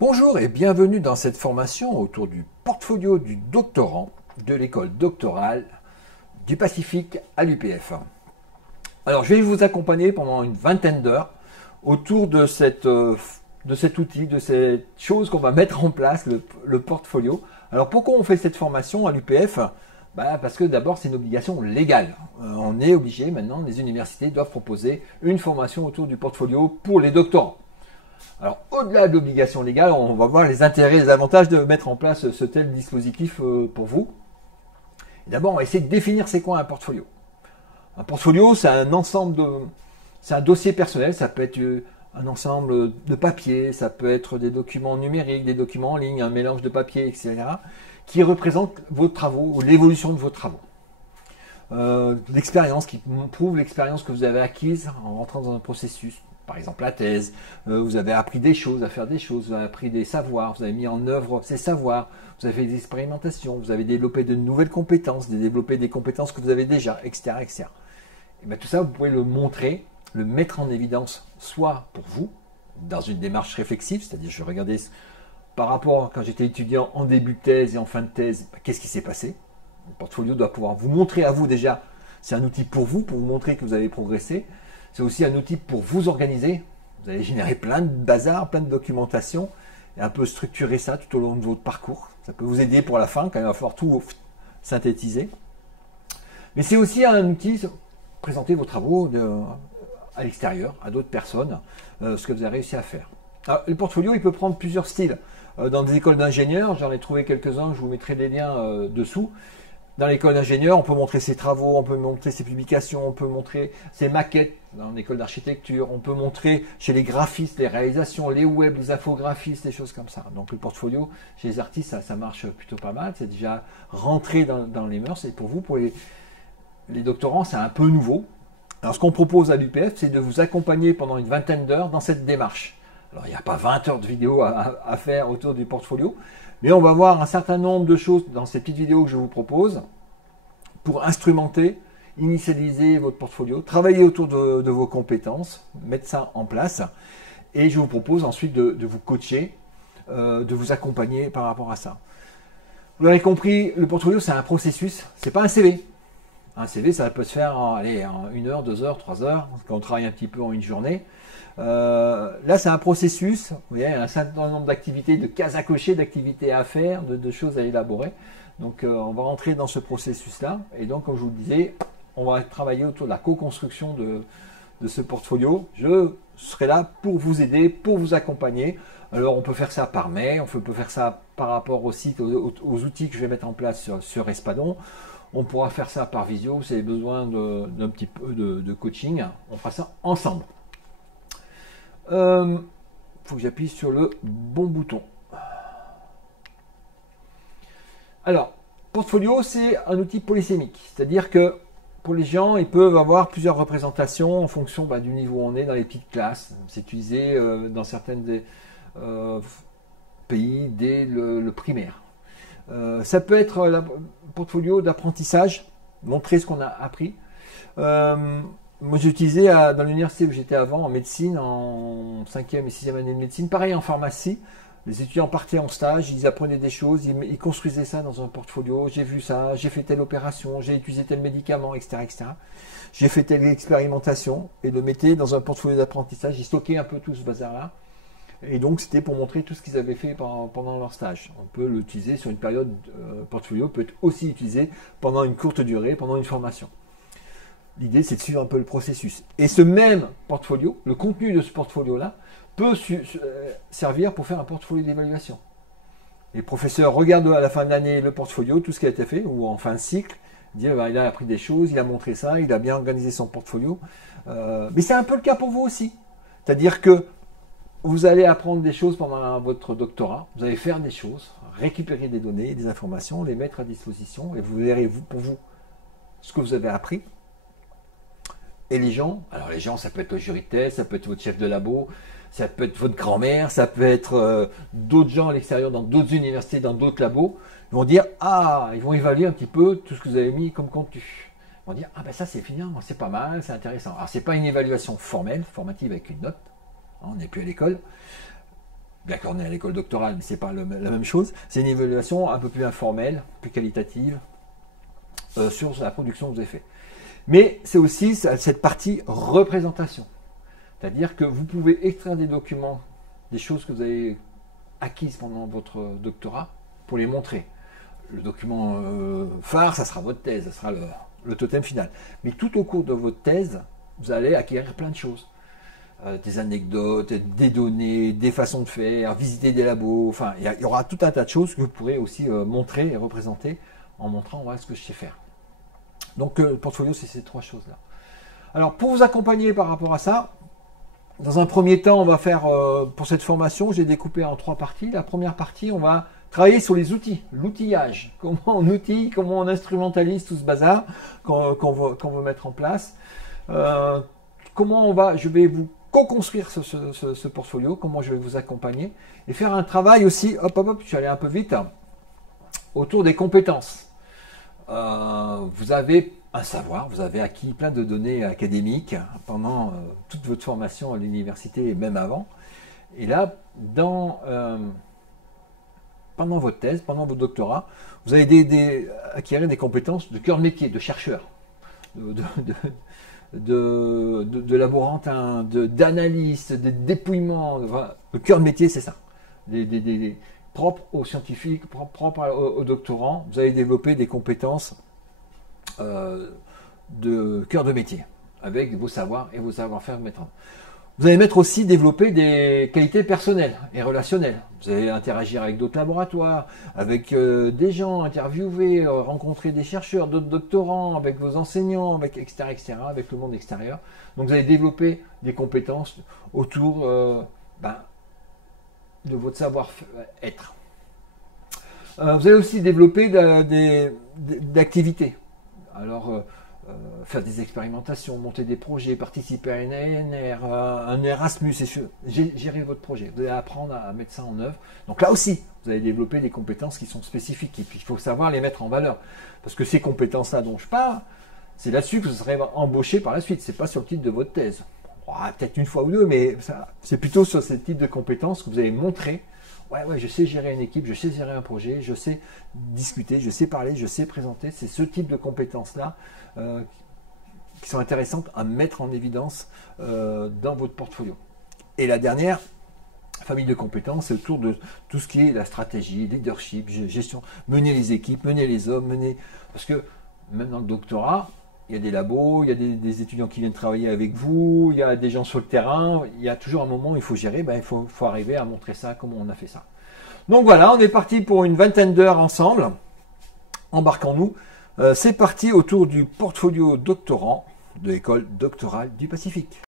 Bonjour et bienvenue dans cette formation autour du portfolio du doctorant de l'école doctorale du Pacifique à l'UPF. Alors je vais vous accompagner pendant une vingtaine d'heures autour de cet outil, de cette chose qu'on va mettre en place, le portfolio. Alors pourquoi on fait cette formation à l'UPF? Parce que d'abord c'est une obligation légale. On est obligé maintenant, les universités doivent proposer une formation autour du portfolio pour les doctorants. Alors, au-delà de l'obligation légale, on va voir les intérêts et les avantages de mettre en place ce tel dispositif pour vous. D'abord, on va essayer de définir c'est quoi un portfolio. Un portfolio, c'est un ensemble c'est un dossier personnel, ça peut être un ensemble de papiers, ça peut être des documents numériques, des documents en ligne, un mélange de papiers, etc., qui représentent vos travaux ou l'évolution de vos travaux. L'expérience qui prouve l'expérience que vous avez acquise en rentrant dans un processus. Par exemple, la thèse, vous avez appris des choses, à faire des choses, vous avez appris des savoirs, vous avez mis en œuvre ces savoirs, vous avez fait des expérimentations, vous avez développé de nouvelles compétences, développé des compétences que vous avez déjà, etc. etc. Et bien, tout ça, vous pouvez le montrer, le mettre en évidence, soit pour vous, dans une démarche réflexive, c'est-à-dire je regardais par rapport à quand j'étais étudiant en début de thèse et en fin de thèse, qu'est-ce qui s'est passé. Le portfolio doit pouvoir vous montrer à vous déjà, c'est un outil pour vous montrer que vous avez progressé. C'est aussi un outil pour vous organiser. Vous allez générer plein de bazar, plein de documentation et un peu structurer ça tout au long de votre parcours. Ça peut vous aider pour la fin quand il va falloir tout synthétiser. Mais c'est aussi un outil pour présenter vos travaux à l'extérieur, à d'autres personnes, ce que vous avez réussi à faire. Alors, le portfolio, il peut prendre plusieurs styles. Dans des écoles d'ingénieurs, j'en ai trouvé quelques-uns, je vous mettrai des liens dessous. Dans l'école d'ingénieur, on peut montrer ses travaux, on peut montrer ses publications, on peut montrer ses maquettes dans l'école d'architecture, on peut montrer chez les graphistes les réalisations, les web, les infographistes, des choses comme ça. Donc le portfolio, chez les artistes, ça marche plutôt pas mal, c'est déjà rentré dans les mœurs. Et pour vous, pour les doctorants, c'est un peu nouveau. Alors ce qu'on propose à l'UPF, c'est de vous accompagner pendant une vingtaine d'heures dans cette démarche. Alors il n'y a pas 20 heures de vidéos à faire autour du portfolio, mais on va voir un certain nombre de choses dans ces petites vidéos que je vous propose pour instrumenter, initialiser votre portfolio, travailler autour de vos compétences, mettre ça en place. Et je vous propose ensuite de vous coacher, de vous accompagner par rapport à ça. Vous l'avez compris, le portfolio, c'est un processus, c'est pas un CV. Un CV, ça peut se faire en 1 heure, 2 heures, 3 heures, quand on travaille un petit peu en une journée. Là, c'est un processus, vous voyez, un certain nombre d'activités, de cases à cocher, d'activités à faire, de choses à élaborer. Donc, on va rentrer dans ce processus-là. Et donc, comme je vous le disais, on va travailler autour de la co-construction de ce portfolio. Je serai là pour vous aider, pour vous accompagner. Alors, on peut faire ça par mail, on peut faire ça par rapport au site, aux outils que je vais mettre en place sur Espadon. On pourra faire ça par visio, si vous avez besoin d'un petit peu de coaching. On fera ça ensemble. Il faut que j'appuie sur le bon bouton. Alors, portfolio, c'est un outil polysémique. C'est-à-dire que pour les gens, ils peuvent avoir plusieurs représentations en fonction du niveau où on est dans les petites classes. C'est utilisé dans certains pays dès le primaire. Ça peut être un portfolio d'apprentissage, montrer ce qu'on a appris. Moi, j'ai utilisé dans l'université où j'étais avant, en médecine, en 5e et 6e année de médecine, pareil en pharmacie. Les étudiants partaient en stage, ils apprenaient des choses, ils construisaient ça dans un portfolio. J'ai vu ça, j'ai fait telle opération, j'ai utilisé tel médicament, etc., etc. J'ai fait telle expérimentation et le mettais dans un portfolio d'apprentissage. Ils stockaient un peu tout ce bazar-là. Et donc, c'était pour montrer tout ce qu'ils avaient fait pendant leur stage. On peut l'utiliser sur une période, portfolio peut être aussi utilisé pendant une courte durée, pendant une formation. L'idée, c'est de suivre un peu le processus. Et ce même portfolio, le contenu de ce portfolio-là, peut servir pour faire un portfolio d'évaluation. Les professeurs regardent à la fin de l'année le portfolio, tout ce qui a été fait, ou en fin de cycle, disent il a appris des choses, il a montré ça, il a bien organisé son portfolio. Mais c'est un peu le cas pour vous aussi. C'est-à-dire que vous allez apprendre des choses pendant votre doctorat, vous allez faire des choses, récupérer des données, des informations, les mettre à disposition, et vous verrez pour vous ce que vous avez appris. Et les gens, alors les gens, ça peut être le jury de thèse, ça peut être votre chef de labo, ça peut être votre grand-mère, ça peut être d'autres gens à l'extérieur, dans d'autres universités, dans d'autres labos, ils vont dire, ils vont évaluer un petit peu tout ce que vous avez mis comme contenu. Ils vont dire, ça c'est fini, c'est pas mal, c'est intéressant. Alors c'est pas une évaluation formelle, formative avec une note, on n'est plus à l'école, bien qu'on est à l'école doctorale, mais c'est pas la même chose. C'est une évaluation un peu plus informelle, plus qualitative, sur la production que vous avez fait. Mais c'est aussi cette partie représentation. C'est-à-dire que vous pouvez extraire des documents, des choses que vous avez acquises pendant votre doctorat, pour les montrer. Le document phare, ça sera votre thèse, ça sera le totem final. Mais tout au cours de votre thèse, vous allez acquérir plein de choses. Des anecdotes, des données, des façons de faire, visiter des labos, enfin, il y aura tout un tas de choses que vous pourrez aussi montrer et représenter en montrant voilà ce que je sais faire. Donc le portfolio, c'est ces trois choses-là. Alors pour vous accompagner par rapport à ça, dans un premier temps, on va faire, pour cette formation, j'ai découpé en trois parties. La première partie, on va travailler sur les outils, l'outillage. Comment on outille, comment on instrumentalise tout ce bazar qu'on veut mettre en place. Je vais vous co-construire ce portfolio, comment je vais vous accompagner. Et faire un travail aussi, je suis allé un peu vite, autour des compétences. Vous avez un savoir, vous avez acquis plein de données académiques pendant toute votre formation à l'université et même avant. Et là, pendant votre thèse, pendant votre doctorat, vous allez acquérir des compétences de cœur de métier, de chercheur, de laborantin, d'analyste, de dépouillement. Le cœur de métier, c'est ça. Propre aux scientifiques, propre aux doctorants. Vous allez développer des compétences de cœur de métier, avec vos savoirs et vos savoir-faire. Vous allez développer des qualités personnelles et relationnelles. Vous allez interagir avec d'autres laboratoires, avec des gens, interviewer, rencontrer des chercheurs, d'autres doctorants, avec vos enseignants, etc., avec le monde extérieur. Donc vous allez développer des compétences autour de votre savoir-être. Vous allez aussi développer d'activités. Alors, faire des expérimentations, monter des projets, participer à une ANR, un Erasmus, gérer votre projet. Vous allez apprendre à mettre ça en œuvre. Donc là aussi, vous allez développer des compétences qui sont spécifiques. Et puis, il faut savoir les mettre en valeur. Parce que ces compétences-là dont je parle, c'est là-dessus que vous serez embauché par la suite. Ce n'est pas sur le titre de votre thèse. Peut-être une fois ou deux, mais c'est plutôt sur ce type de compétences que vous allez montrer. Ouais, je sais gérer une équipe, je sais gérer un projet, je sais discuter, je sais parler, je sais présenter. C'est ce type de compétences-là qui sont intéressantes à mettre en évidence dans votre portfolio. Et la dernière famille de compétences, c'est autour de tout ce qui est la stratégie, leadership, gestion, mener les équipes, mener les hommes, parce que même dans le doctorat, il y a des labos, il y a des étudiants qui viennent travailler avec vous, il y a des gens sur le terrain, il y a toujours un moment où il faut gérer, il faut arriver à montrer ça, comment on a fait ça. Donc voilà, on est parti pour une vingtaine d'heures ensemble, embarquons-nous. C'est parti autour du portfolio doctorant de l'école doctorale du Pacifique.